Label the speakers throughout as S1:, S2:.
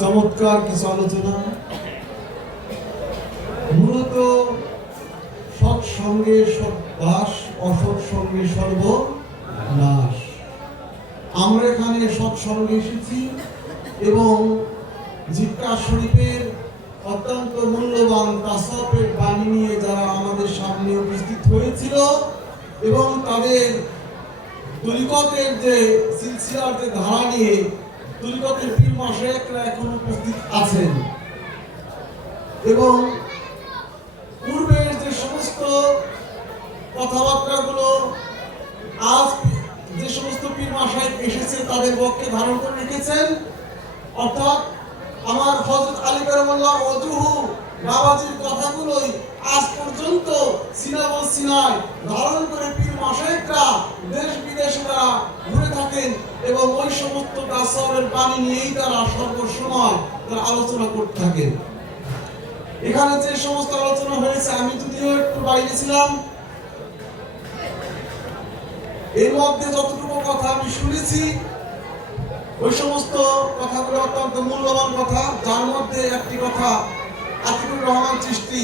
S1: চমৎকার কিছু আলোচনা। মূলত সৎসঙ্গে সৎবাস অসৎ সঙ্গে সর্বনাশ আমরা এখানে সৎসঙ্গে এসেছি এবং জিক্কা শরীফের অত্যন্ত মূল্যবান তাসপের বাণী নিয়ে যারা আমাদের সামনে উপস্থিত হয়েছিল এবং তাদের তরিকতের যে সিলসিলার যে ধারা নিয়ে তরিকতের পীর মাসেকরা এখন উপস্থিত আছেন। এবং পূর্বের যে সমস্ত কথাবার্তাগুলো আজ যে সমস্ত পীর মাসায় এসেছে তাদের পক্ষে ধারণ করে রেখেছেন, অর্থাৎ আমার হজরত আলী বেরমল্লাহ অজুহু বাবাজির কথাগুলোই আজ পর্যন্ত সিনাবল সিনায় ধারণ করে পীর মাসায়করা দেশ বিদেশে তারা ঘুরে থাকেন এবং ওই সমস্ত দাসরের পানি নিয়েই তারা সর্বসময় তারা আলোচনা করতে থাকেন। এখানে যে সমস্ত আলোচনা হয়েছে, আমি যদিও একটু বাইরে ছিলাম, এর মধ্যে যতটুকু কথা আমি শুনেছি, ওই সমস্ত কথাগুলো অত্যন্ত মূল্যবান কথা। যার মধ্যে একটি কথা আতিকুর রহমান চিস্তি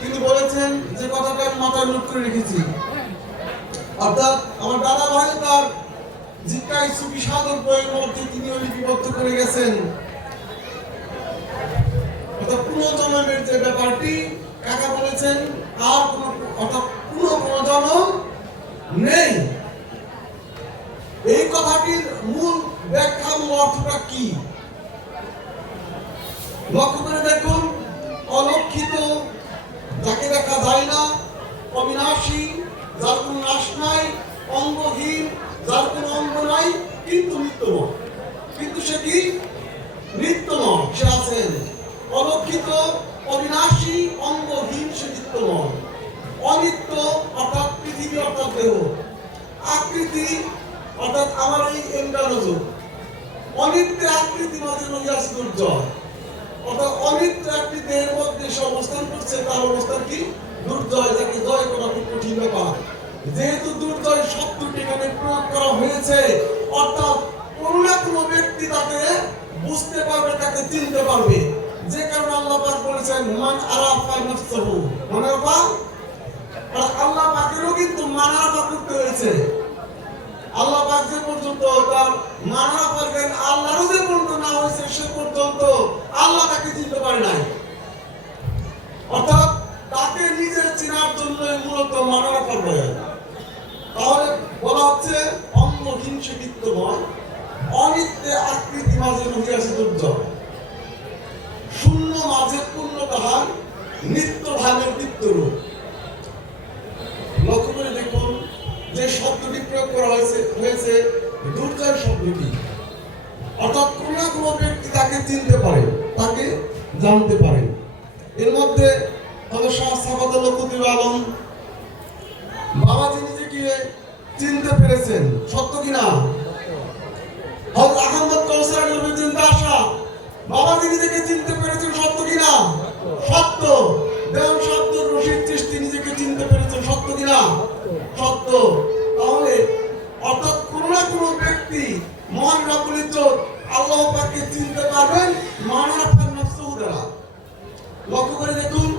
S1: তিনি বলেছেন যে কথাটা আমি মাথায় নোট করে রেখেছি। অর্থাৎ আমার দাদা ভাই তার জিজ্ঞাই সুফি সাধক বইয়ের মধ্যে তিনি লিপিবদ্ধ করে গেছেন। অর্থাৎ পুনর্জন্মের যে ব্যাপারটি, কাকা বলেছেন, আর কোন, অর্থাৎ পুনঃ পুনর্জন্ম নেই। এই কথাটির মূল ব্যাখ্যা, মূল অর্থটা কি? লক্ষ্য করে দেখুন অলক্ষিত, যাকে দেখা যায় না, অবিনাশী, যার কোনো নাশ নাই, অঙ্গহীন, যার কোনো অঙ্গ নাই, কিন্তু নিত্যময়। কিন্তু সে কি? নিত্যময়, সে আছেন। অলক্ষিত, অবিনাশী, অঙ্গহীন, সে নিত্যময়। অনিত্য, অর্থাৎ পৃথিবী, অর্থাৎ দেহ। আকৃতি, অর্থাৎ আমার এই এন্ডানোজ অনিত্য আকৃতি মাঝে রহিয়াছে দুর্জয়। অর্থাৎ অনিত্য একটি দেহের মধ্যে সে অবস্থান করছে, তার অবস্থান কি? দুর্জয় যাকে জয় করা খুব কঠিন ব্যাপার। যেহেতু দুর্জয় শব্দটি এখানে প্রয়োগ করা হয়েছে, অর্থাৎ কোনো কোনো ব্যক্তি তাকে বুঝতে পারবে, তাকে চিনতে পারবে। যে কারণে আল্লাহ পাক বলেছেন, মান আরাফা নাফসাহু। মানে আল্লাহ পাকেরও কিন্তু মানাফা করতে হয়েছে। পাক যে পর্যন্ত তার মানা পারবেন আল্লাহরও যে পর্যন্ত না হয়েছে, সে পর্যন্ত আল্লাহ তাকে চিনতে পারে নাই। অর্থাৎ তাকে নিজের চেনার জন্য মূলত মানা করবে। তাহলে বলা হচ্ছে অঙ্গ হিংসে বিত্তময় অনিত্যে আকৃতি মাঝে রহিয়াছে দুর্জয় শূন্য মাঝে পূর্ণ তাহার নিত্য ভাবের নিত্যরূপ লক্ষ্য করে যে শব্দটি প্রয়োগ করা হয়েছে হয়েছে দুর্জয় শব্দটি। অর্থাৎ কোন না কোনো ব্যক্তি তাকে চিনতে পারে, তাকে জানতে পারে। এর মধ্যে নিজেকে চিনতে পেরেছেন, সত্য কিনা হযরত আহমদ কৌসার নবীন দাসা বাবাজি নিজেকে চিনতে পেরেছেন, সত্য কিনা সত্য। দেওয়ান শব্দ রশিদ চিস্তি নিজেকে চিনতে পেরেছেন, সত্য কিনা সত্য, তাহলে অর্থাৎ কোন না কোন ব্যক্তি মহান রাব্বুল আল্লাহ পাককে চিনতে পারবেন মানাফান নাফসুহু দ্বারা লক্ষ্য করে দেখুন,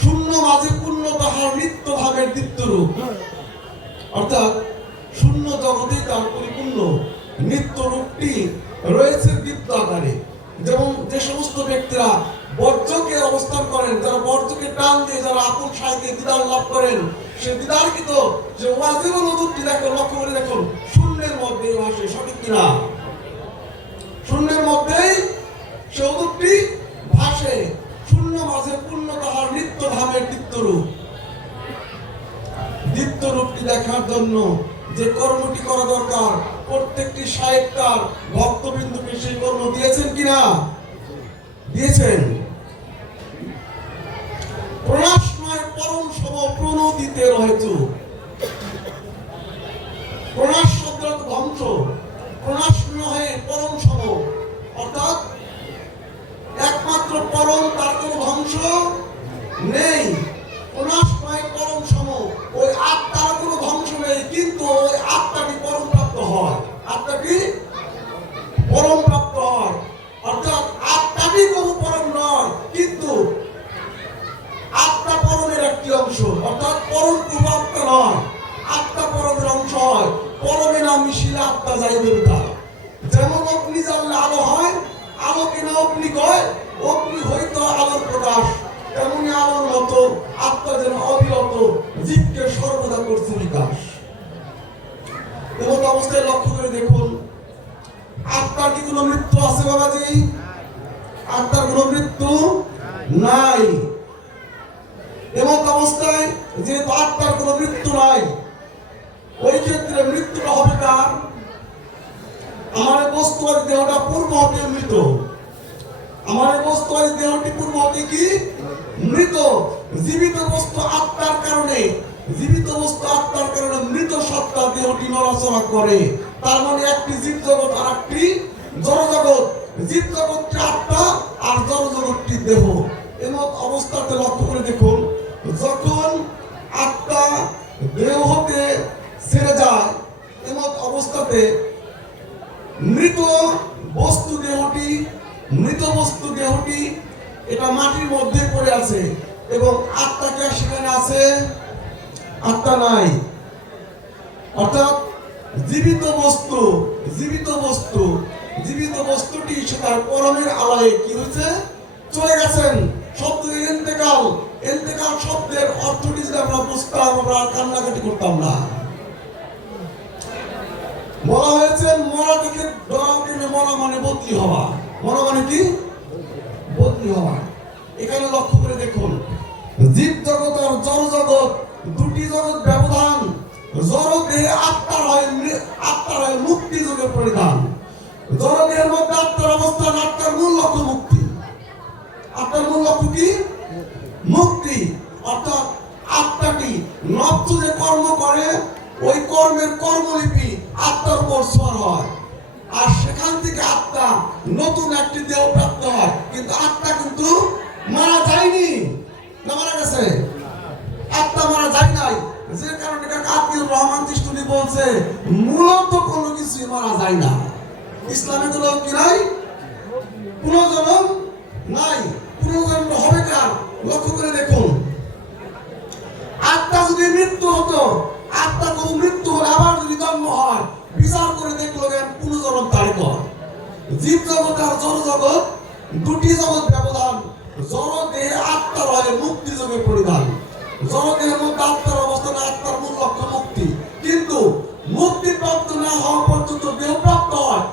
S1: শূন্য মাঝে পূর্ণ তাহার নিত্য ভাবের নিত্য রূপ। অর্থাৎ শূন্য জগতে তার পরিপূর্ণ নিত্য রূপটি রয়েছে দীপ্ত আকারে। যেমন যে সমস্ত ব্যক্তিরা বর্জ্যকে অবস্থান করেন, যারা বর্জ্যকে টান দিয়ে, যারা আপন সাহিত্যে দিদার লাভ করেন সে দিদার কিন্তু যে ওয়াজিব নদুরটি দেখো লক্ষ্য করে দেখুন, শূন্যের মধ্যে ভাসে সঠিক কিনা? শূন্যের মধ্যেই সে উদুরটি ভাসে, শূন্য মাঝে পূর্ণ তাহার নিত্য ভাবের নিত্য রূপ। দেখার জন্য যে কর্মটি করা দরকার, প্রত্যেকটি সাহেব তার ভক্তবিন্দুকে সেই কর্ম দিয়েছেন কিনা? দিয়েছেন। প্রণাশময় পরম সম প্রণোদিতে রয়েছে। অবস্থায় লক্ষ্য করে দেখুন আত্মার কি কোনো মৃত্যু আছে বাবাজি? আত্মার কোনো মৃত্যু নাই। অবস্থায় যেহেতু আত্মার কোনো মৃত্যু নাই, ওই ক্ষেত্রে মৃত্যুটা হবে কার? আমার বস্তুবাদী দেহটা হতে মৃত। আমার বস্তুবাদী দেহটি পূর্ব হতে কি? মৃত। জীবিত বস্তু আত্মার কারণে। জীবিত বস্তু আত্মার কারণে মৃত সত্তা দেহটি নড়াচড়া করে। তার মানে একটি জীব জগৎ আর একটি জড় জগৎ জীব জগৎটি আত্মা আর জড় জগৎটি দেহ। এমন অবস্থাতে লক্ষ্য করে দেখুন না বলা হয়েছে, মরা থেকে ডরা মরা মানে বদলি হওয়া। মরা মানে কি? বদলি হওয়া। এখানে লক্ষ্য করে দেখুন, জীব জগৎ আর জড় দুটি জগৎ ব্যবধান। জড় দেহে আত্মার হয় আত্মার হয় মুক্তি যুগের পরিধান। জড় দেহের মধ্যে আত্মার অবস্থান, আত্মার মূল লক্ষ্য মুক্তি। আত্মার মূল লক্ষ্য কি? মুক্তি। অর্থাৎ আত্মাটি নব্য যে কর্ম করে, ওই কর্মের কর্মলিপি আত্মার উপর ছোঁয়ার হয়। আর সেখান থেকে আত্মা নতুন একটি দেহ প্রাপ্ত হয়। কিন্তু আত্মা কিন্তু মারা যায়নি। না মারা গেছে? আত্মা মারা যায় নাই। যে কারণে কাতিউর রহমান তিস্তুনি বলছে, মূলত কোনো কিছুই মারা যায় না। ইসলামে কোনো কি নাই? পুনর্জন্ম নাই। পুনর্জন্ম হবে কার? লক্ষ্য করে দেখুন। যদি মৃত্যু হতো, আত্মা কোনো মৃত্যু হলে আবার যদি জন্ম হয়, বিচার করে দেখল পুনর্জন্ম তারিখ জীব জগৎ আর জড় জগৎ, দুটি জগৎ ব্যবধান। জড় দেহে আত্মার হয় মুক্তি যোগে পরিধান। জড় দেহের মধ্যে আত্মার অবস্থান আত্মার মূল লক্ষ্য মুক্তি। কিন্তু মুক্তি প্রাপ্ত না হওয়া পর্যন্ত দেহ প্রাপ্ত হয়।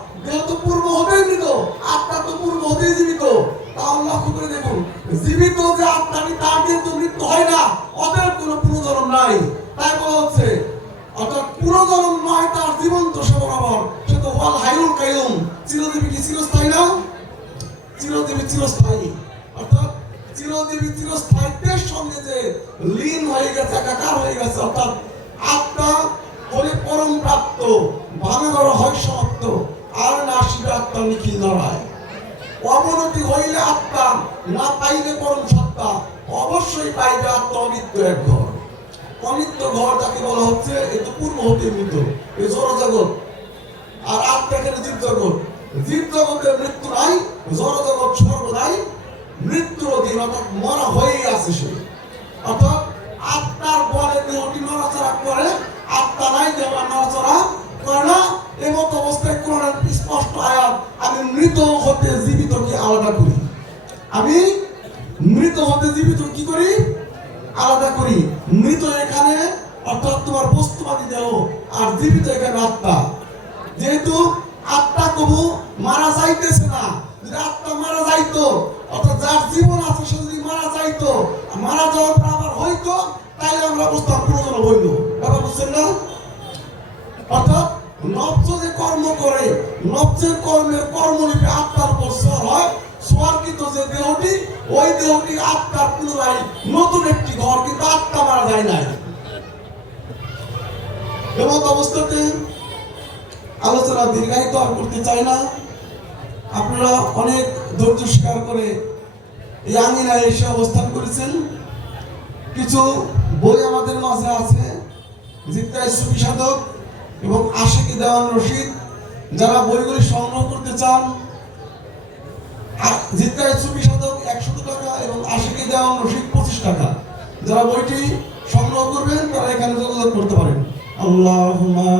S1: যাকে বলা হচ্ছে এ তো পূর্ব হতে মৃত এ জড় জগৎ আর এখানে জীব জগৎ জীব জগতের মৃত্যু নাই জড় জগৎ সর্বদাই মৃত্যুর অধীন, অর্থাৎ মরা হয়েই আছে সে। অর্থাৎ আত্মার বলে দেহটি নড়াচড়া করে আত্মা নাই নড়াচড়া করে না অবস্থায় স্পষ্ট আয়াত, আমি মৃত হতে আলাদা করি। আমি মৃত হতে জীবিত কি করি? আলাদা করি। মৃত এখানে অর্থাৎ তোমার বস্তুবাদী দেহ আর জীবিত এখানে আত্মা। যেহেতু আত্মা কবু মারা যাইতেছে না, যদি আত্মা মারা যাইতো, অর্থাৎ যার জীবন আছে সে যদি মারা যাইতো মারা যাওয়ার পর আবার হইতো, তাইলে আমরা বুঝতাম পুরোজন হইল ব্যাপার বুঝছেন না? অর্থাৎ নবজ যে কর্ম করে, নবজের কর্মের কর্মলিপি আত্মার উপর সোয়ার হয়। সোয়ারকৃত যে দেহটি, ওই দেহটি আত্মার পুনরায় নতুন একটি ঘর, কিন্তু আত্মা মারা যায় নাই। এমন অবস্থাতে আলোচনা দীর্ঘায়িত আর করতে চাই না। আপনারা অনেক ধৈর্য স্বীকার করে এই আঙিনায় এসে অবস্থান করেছেন। কিছু বই আমাদের মাঝে আছে জিত্তায় সুফি সাধক এবং আশিকি দেওয়ান রশিদ। যারা বইগুলি সংগ্রহ করতে চান জিত্তায় সুফি সাধক একশো টাকা এবং আশিকি দেওয়ান রশিদ পঁচিশ টাকা। যারা বইটি সংগ্রহ করবেন, তারা এখানে যোগাযোগ করতে পারেন। আল্লাহুম্মা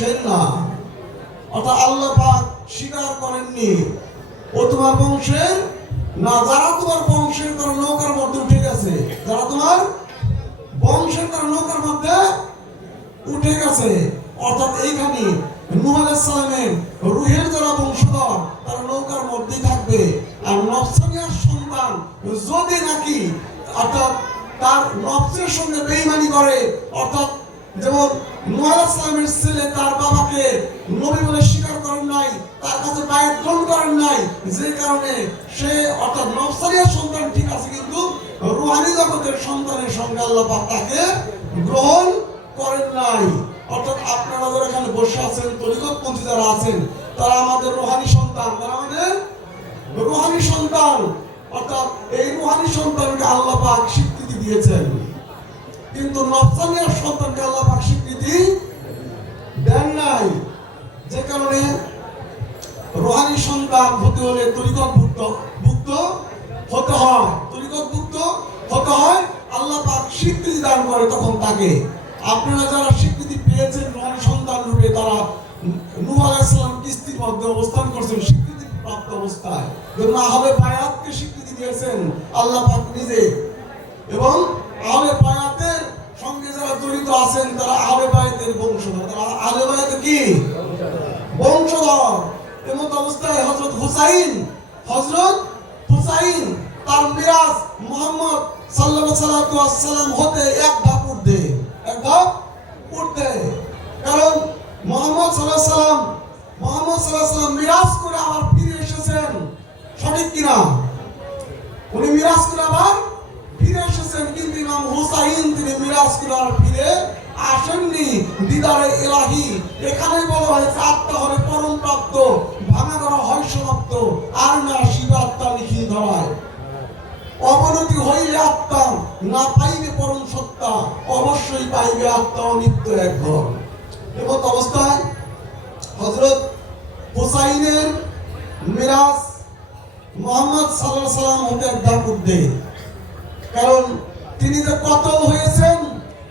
S1: বংশের না। অর্থাৎ আল্লাহ পাক স্বীকার করেননি। ও তোমার বংশের? না, যারা তোমার বংশের তারা নৌকার মধ্যে উঠে গেছে, যারা তোমার বংশের তারা নৌকার মধ্যে উঠে গেছে, অর্থাৎ এইখানে নূহ আলাইহিস রুহের যারা বংশধর, তারা নৌকার মধ্যেই থাকবে। আর নফসানিয়ার সন্তান যদি নাকি, অর্থাৎ তার নফসের সঙ্গে বেইমানি করে, অর্থাৎ যেমন আলাইহিস ছেলে তার বাবাকে নবী বলে স্বীকার করেন নাই, তার কাছে বায়াত গ্রহণ করেন নাই, যে কারণে সে অর্থাৎ নফসানিয়ার সন্তান ঠিক আছে, কিন্তু রুহানি জগতের সন্তানের সঙ্গে আল্লাহ তাকে গ্রহণ করেন নাই। অর্থাৎ আপনারা যারা এখানে বসে আছেন, তরিকতপন্থী যারা আছেন, তারা আমাদের রোহানি সন্তান, তারা আমাদের রোহানি সন্তান। অর্থাৎ এই রোহানি সন্তানকে আল্লাহ পাক স্বীকৃতি দিয়েছেন। কিন্তু নফসানিয়ার সন্তানকে আল্লাহ পাক স্বীকৃতি দেন নাই। যে কারণে রোহানি সন্তান হতে হলে তরিকতভুক্ত, ভুক্ত হতে হয়। তরিকতভুক্ত হতে হয়, আল্লাহ পাক স্বীকৃতি দান করে তখন তাকে। আপনারা যারা স্বীকৃতি পেয়েছেন রোহানি সন্তান রূপে, তারা নূহ আলাইহিস সালাম কিস্তির মধ্যে অবস্থান করছেন, স্বীকৃতি প্রাপ্ত অবস্থায়। যেমন আহলে বায়াতকে স্বীকৃতি দিয়েছেন, আল্লাহ পাক নিজে। এবং আহলে বায়াতের সঙ্গে যারা জড়িত আছেন, তারা আহলে বায়াতের বংশধর। তারা আহলে বায়াতের কি? বংশধর। এমত অবস্থায় হজরত হুসাইন হজরত হুসাইন, তার মিরাজ মোহাম্মদ আলাইহি সাল্লাম হতে এক ধাপ ঊর্ধ্বে এক ধাপ ঊর্ধ্বে কারণ মোহাম্মদ আলাইহি সাল্লাম মোহাম্মদ আলাইহি সাল্লাম মিরাজ করে আবার ফিরে এসেছেন। সঠিক কিনা? উনি মিরাজ করে আবার ফিরে এসেছেন কিন্তু ইমাম হুসাইন, তিনি মিরাজ করে আর ফিরে আসেননি। দিদারে এলাহি এখানে বলা হয়েছে আত্মা হলে পরম প্রাপ্ত, ভাঙা করা হয় সমাপ্ত, আর না শিব আত্মা লিখি ধরায়। অবনতি হইলে আত্মা না পাইবে পরম সত্তা, অবশ্যই পাইবে আত্মা অনিত্য এক ঘর। এমত অবস্থায় হজরত হুসাইনের মিরাজ মোহাম্মদ সাল্লাহ সাল্লাম হতে এক ধাপ ঊর্ধ্বে কারণ তিনি যে কতল হয়েছেন,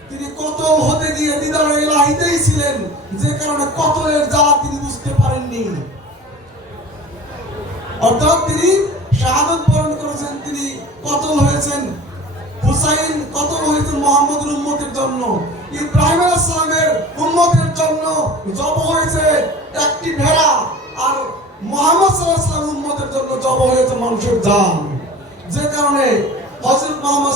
S1: তিনি কতল হতে গিয়ে দিদার এলাহিতেই ছিলেন, যে কারণে কতলের জ্বালা তিনি বুঝতে পারেননি। অর্থাৎ তিনি শাহাদত বরণ করেছেন, তিনি কতল হয়েছেন, হুসাইন কতল হয়েছেন মোহাম্মদের উম্মতের জন্য। ইব্রাহিম আলাইহিস সালামের উম্মতের জন্য জব হয়েছে একটি ভেড়া, আর মোহাম্মদ সাল্লাম উম্মতের জন্য জব হয়েছে মানুষের জান। যে কারণে হযরত মুহাম্মদ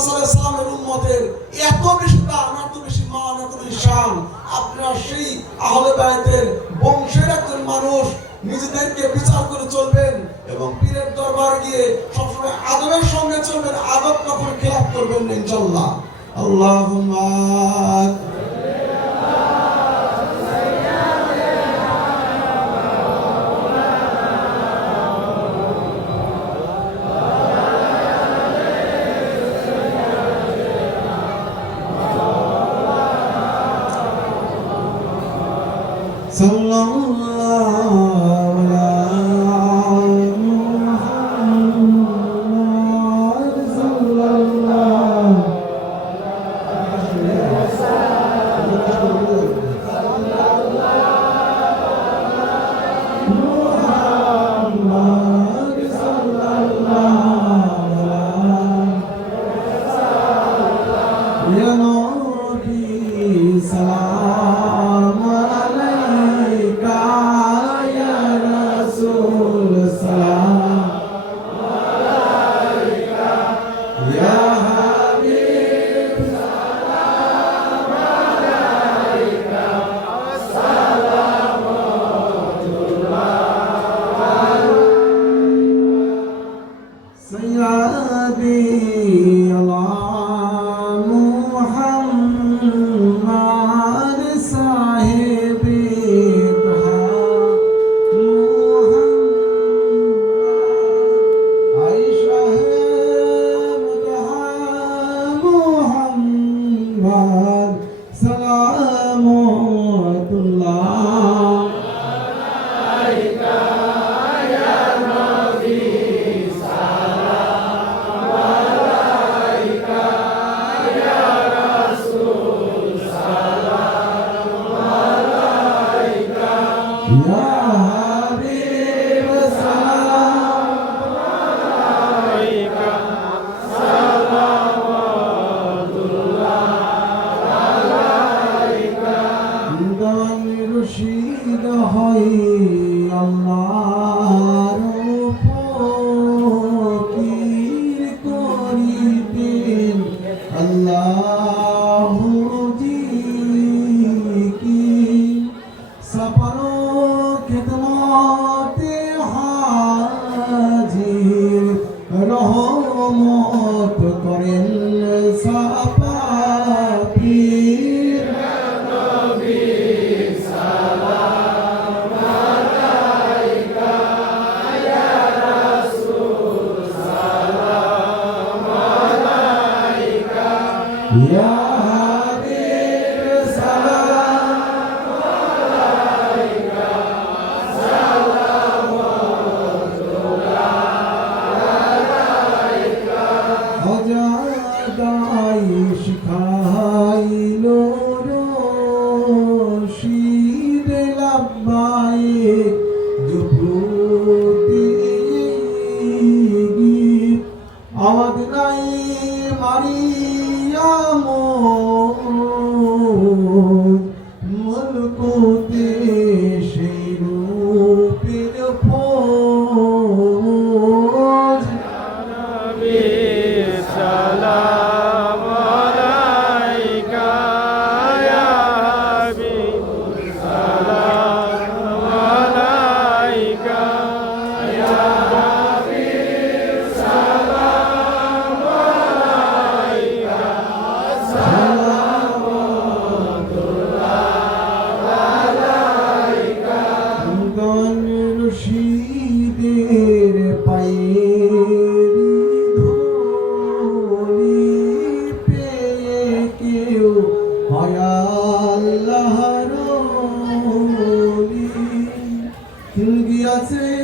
S1: বংশের একজন মানুষ, নিজেদেরকে বিচার করে চলবেন এবং পীরের দরবার গিয়ে সবসময় আদবের সঙ্গে চলবেন, আদব কখনো খেলাপ করবেন আল্লাহুম্মা 你那个。খুশি হয় আল্লাহ। Yeah. Yahtzee.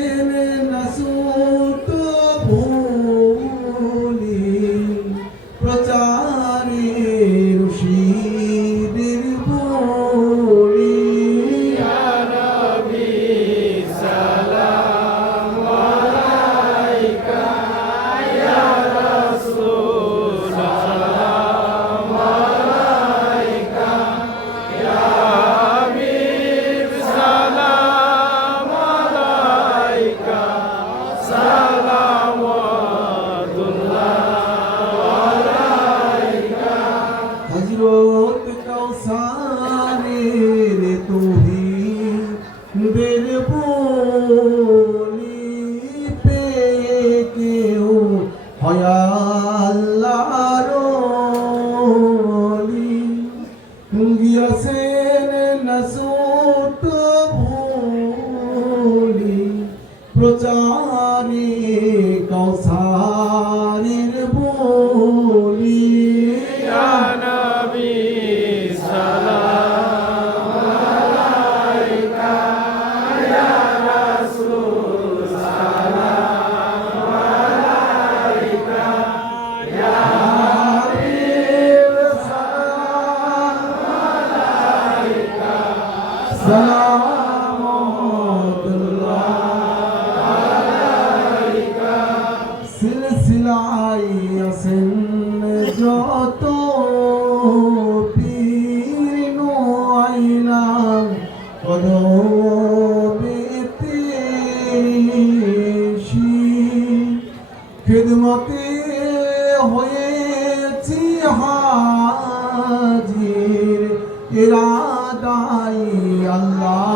S1: আল্লাহ।